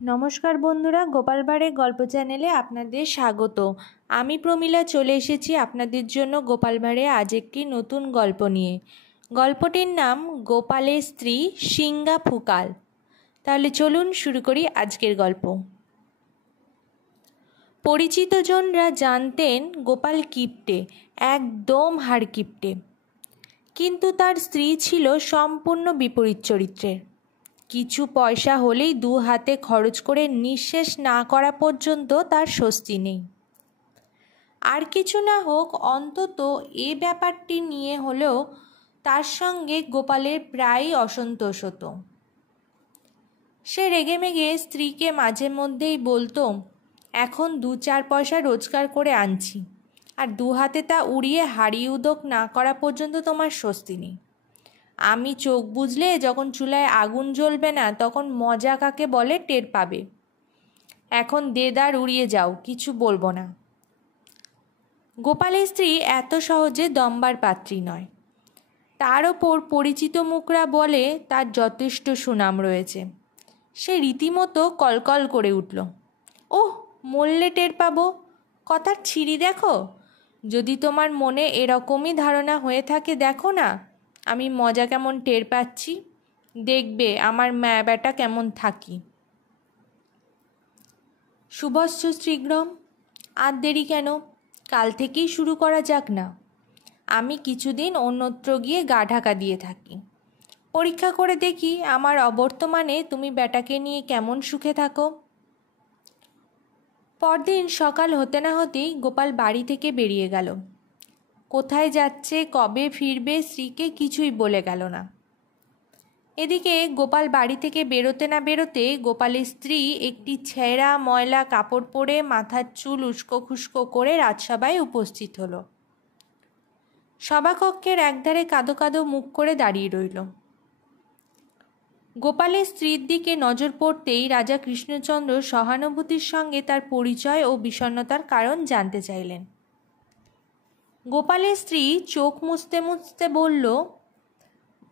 নমস্কার বন্ধুরা, গোপাল ভাঁড়ের গল্প চ্যানেলে আপনাদের স্বাগত। আমি প্রমীলা চলে এসেছি আপনাদের জন্য গোপাল ভাঁড়ের আজ একটি নতুন গল্প নিয়ে। গল্পটির নাম গোপালের স্ত্রী সিংহা ফুকাল। তাহলে চলুন শুরু করি আজকের গল্প। পরিচিতজনরা জানতেন গোপাল কিপ্টে, একদম হাড় কিপ্টে, কিন্তু তার স্ত্রী ছিল সম্পূর্ণ বিপরীত চরিত্রের। কিছু পয়সা হলেই দু হাতে খরচ করে নিঃশেষ না করা পর্যন্ত তার স্বস্তি নেই। আর কিছু না হোক, অন্তত এ ব্যাপারটি নিয়ে হলেও তার সঙ্গে গোপালের প্রায়ই অসন্তোষ হতো। সে রেগেমেগে স্ত্রীকে মাঝে মধ্যেই বলতো, এখন 2-4 পয়সা রোজগার করে আনছি, আর দু হাতে তা উড়িয়ে হাড়ি উদক না করা পর্যন্ত তোমার স্বস্তি নেই। আমি চোখ বুঝলে যখন চুলায় আগুন জ্বলবে না, তখন মজা কাকে বলে টের পাবে। এখন দেদার উড়িয়ে যাও, কিছু বলবো না। গোপালের স্ত্রী এত সহজে দম্বার পাত্রী নয়। তার ওপর পরিচিত মুখরা বলে তার যথেষ্ট সুনাম রয়েছে। সে রীতিমতো কলকল করে উঠল, ওহ, মরলে টের পাবো, কথার ছিরি দেখো। যদি তোমার মনে এরকমই ধারণা হয়ে থাকে, দেখো না আমি মজা কেমন টের পাচ্ছি, দেখবে আমার মা বেটা কেমন থাকি। শুভস্য শীঘ্রম, আর দেরি কেন, কাল থেকেই শুরু করা যাক না। আমি কিছুদিন অন্যত্র গিয়ে গা ঢাকা দিয়ে থাকি, পরীক্ষা করে দেখি আমার অবর্তমানে তুমি বেটাকে নিয়ে কেমন সুখে থাকো। পরদিন সকাল হতে না হতেই গোপাল বাড়ি থেকে বেরিয়ে গেল। কোথায় যাচ্ছে, কবে ফিরবে, স্ত্রীকে কিছুই বলে গেল না। এদিকে গোপাল বাড়ি থেকে বেরোতে না বেরোতে গোপালের স্ত্রী একটি ছেঁড়া ময়লা কাপড় পরে মাথার চুল উস্কো খুস্কো করে রাজসভায় উপস্থিত হলো। সভাকক্ষের একধারে কাঁদো কাঁদো মুখ করে দাঁড়িয়ে রইল। গোপালের স্ত্রীর দিকে নজর পড়তেই রাজা কৃষ্ণচন্দ্র সহানুভূতির সঙ্গে তার পরিচয় ও বিষণ্ণতার কারণ জানতে চাইলেন। গোপালের স্ত্রী চোখ মুছতে মুছতে বলল,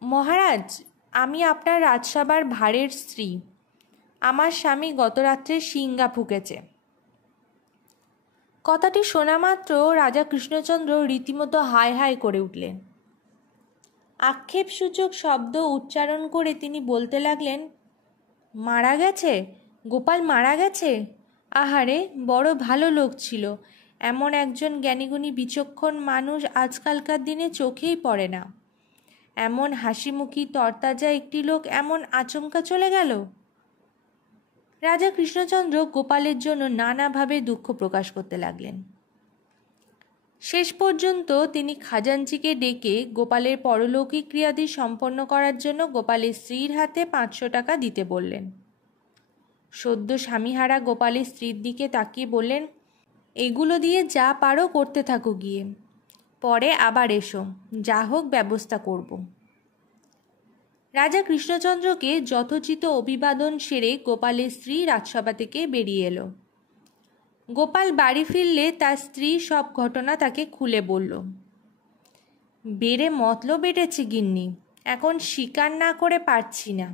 মহারাজ, আমি আপনার রাজসভার ভাঁড়ের স্ত্রী। আমার স্বামী গত রাত্রে সিংহা ফুঁকেছে। কথাটি শোনা মাত্র রাজা কৃষ্ণচন্দ্র রীতিমতো হায় হায় করে উঠলেন। আক্ষেপসূচক শব্দ উচ্চারণ করে তিনি বলতে লাগলেন, মারা গেছে? গোপাল মারা গেছে? আহারে, বড় ভালো লোক ছিল। এমন একজন জ্ঞানীগুণী বিচক্ষণ মানুষ আজকালকার দিনে চোখেই পড়ে না। এমন হাসিমুখী তরতাজা একটি লোক এমন আচমকা চলে গেল। রাজা কৃষ্ণচন্দ্র গোপালের জন্য নানাভাবে দুঃখ প্রকাশ করতে লাগলেন। শেষ পর্যন্ত তিনি খাজাঞ্চিকে ডেকে গোপালের পরলৌকিক ক্রিয়াদি সম্পন্ন করার জন্য গোপালের স্ত্রীর হাতে 500 টাকা দিতে বললেন। সদ্য স্বামীহারা গোপালের স্ত্রীর দিকে তাকিয়ে বললেন, এগুলো দিয়ে যা পারো করতে থাকো গিয়ে, পরে আবার এসো, যা হোক ব্যবস্থা করব। রাজা কৃষ্ণচন্দ্রকে যথোচিত অভিবাদন সেরে গোপালের স্ত্রী রাজসভা থেকে বেরিয়ে এলো। গোপাল বাড়ি ফিরলে তার স্ত্রী সব ঘটনা তাকে খুলে বলল। বেড়ে মতলব বেড়েছে গিন্নি, এখন স্বীকার না করে পারছি না।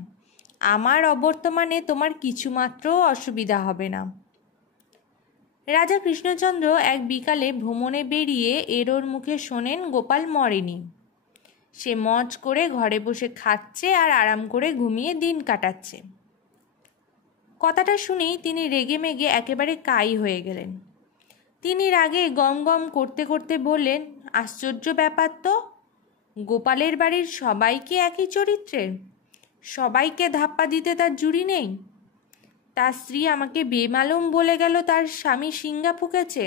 আমার অবর্তমানে তোমার কিছুমাত্র অসুবিধা হবে না। রাজা কৃষ্ণচন্দ্র এক বিকালে ভ্রমণে বেরিয়ে এরোর মুখে শোনেন গোপাল মরেনি। সে মজ করে ঘরে বসে খাচ্ছে আর আরাম করে ঘুমিয়ে দিন কাটাচ্ছে। কথাটা শুনেই তিনি রেগেমেগে একেবারে কাই হয়ে গেলেন। তিনি রাগে গম গম করতে করতে বললেন, আশ্চর্য ব্যাপার তো, গোপালের বাড়ির সবাইকে একই চরিত্রের, সবাইকে ধাপ্পা দিতে তার জুড়ি নেই। তার স্ত্রী আমাকে বেমালুম বলে গেল তার স্বামী সিংহা ফুঁকেছে।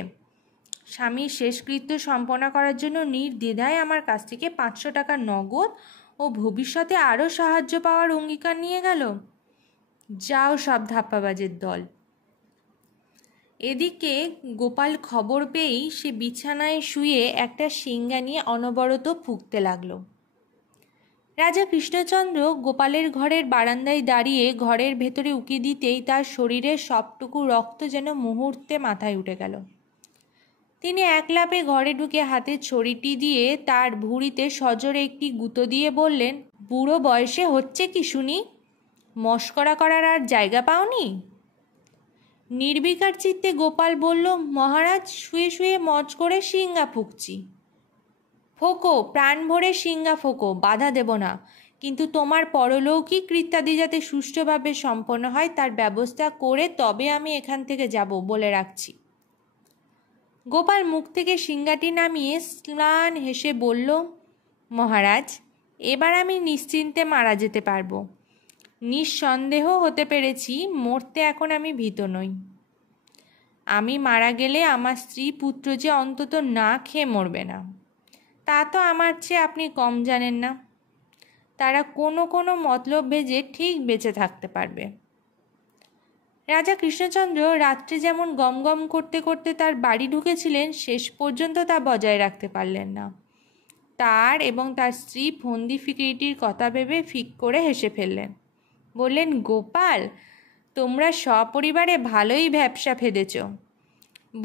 স্বামীর শেষকৃত্য সম্পন্ন করার জন্য নির্দ্বিধায় আমার কাছ থেকে 500 টাকা নগদ ও ভবিষ্যতে আরও সাহায্য পাওয়ার অঙ্গীকার নিয়ে গেল। যাও সব ধাপ্পাবাজের দল। এদিকে গোপাল খবর পেয়েই সে বিছানায় শুয়ে একটা সিংহা নিয়ে অনবরত ফুঁকতে লাগলো। রাজা কৃষ্ণচন্দ্র গোপালের ঘরের বারান্দায় দাঁড়িয়ে ঘরের ভেতরে উকি দিতেই তার শরীরের সবটুকু রক্ত যেন মুহূর্তে মাথায় উঠে গেল। তিনি এক লাফে ঘরে ঢুকে হাতে ছড়িটি দিয়ে তার ভুঁড়িতে সজোরে একটি গুঁতো দিয়ে বললেন, বুড়ো বয়সে হচ্ছে কি শুনি? মস্করা করার আর জায়গা পাওনি? নির্বিকার চিত্তে গোপাল বলল, মহারাজ, শুয়ে শুয়ে মজ করে সিঙ্গা ফুঁকছি। ফোঁকো, প্রাণ ভরে সিঙ্গা ফোঁকো, বাধা দেব না, কিন্তু তোমার পরলৌকিক কৃত্যাদি যাতে সুষ্ঠুভাবে সম্পন্ন হয় তার ব্যবস্থা করে তবে আমি এখান থেকে যাব, বলে রাখছি। গোপাল মুখ থেকে সিঙ্গাটি নামিয়ে ম্লান হেসে বলল, মহারাজ, এবার আমি নিশ্চিন্তে মারা যেতে পারবো। নিঃসন্দেহ হতে পেরেছি মরতে এখন আমি ভীত নই। আমি মারা গেলে আমার স্ত্রী পুত্র যে অন্তত না খেয়ে মরবে না, তা তো আমার চেয়ে আপনি কম জানেন না। তারা কোনো কোনো মতলব ভেজে ঠিক বেঁচে থাকতে পারবে। রাজা কৃষ্ণচন্দ্র রাত্রে যেমন গম গম করতে করতে তার বাড়ি ঢুকেছিলেন, শেষ পর্যন্ত তা বজায় রাখতে পারলেন না। তার এবং তার স্ত্রী ফন্দি ফিকিরিটির কথা ভেবে ফিক করে হেসে ফেললেন। বললেন, গোপাল, তোমরা সপরিবারে ভালোই ভ্যাপসা ফেদেছ,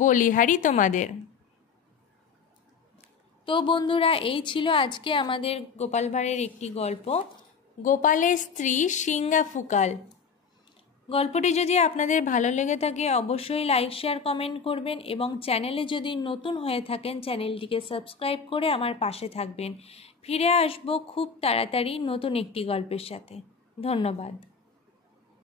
বলিহারি তোমাদের। তো বন্ধুরা, এই ছিল আজকে আমাদের গোপাল ভাঁড়ের একটি গল্প, গোপালের স্ত্রী সিঙ্গা ফুকাল। গল্পটি যদি আপনাদের ভালো লেগে থাকে অবশ্যই লাইক, শেয়ার, কমেন্ট করবেন এবং চ্যানেলে যদি নতুন হয়ে থাকেন চ্যানেলটিকে সাবস্ক্রাইব করে আমার পাশে থাকবেন। ফিরে আসবো খুব তাড়াতাড়ি নতুন একটি গল্পের সাথে। ধন্যবাদ।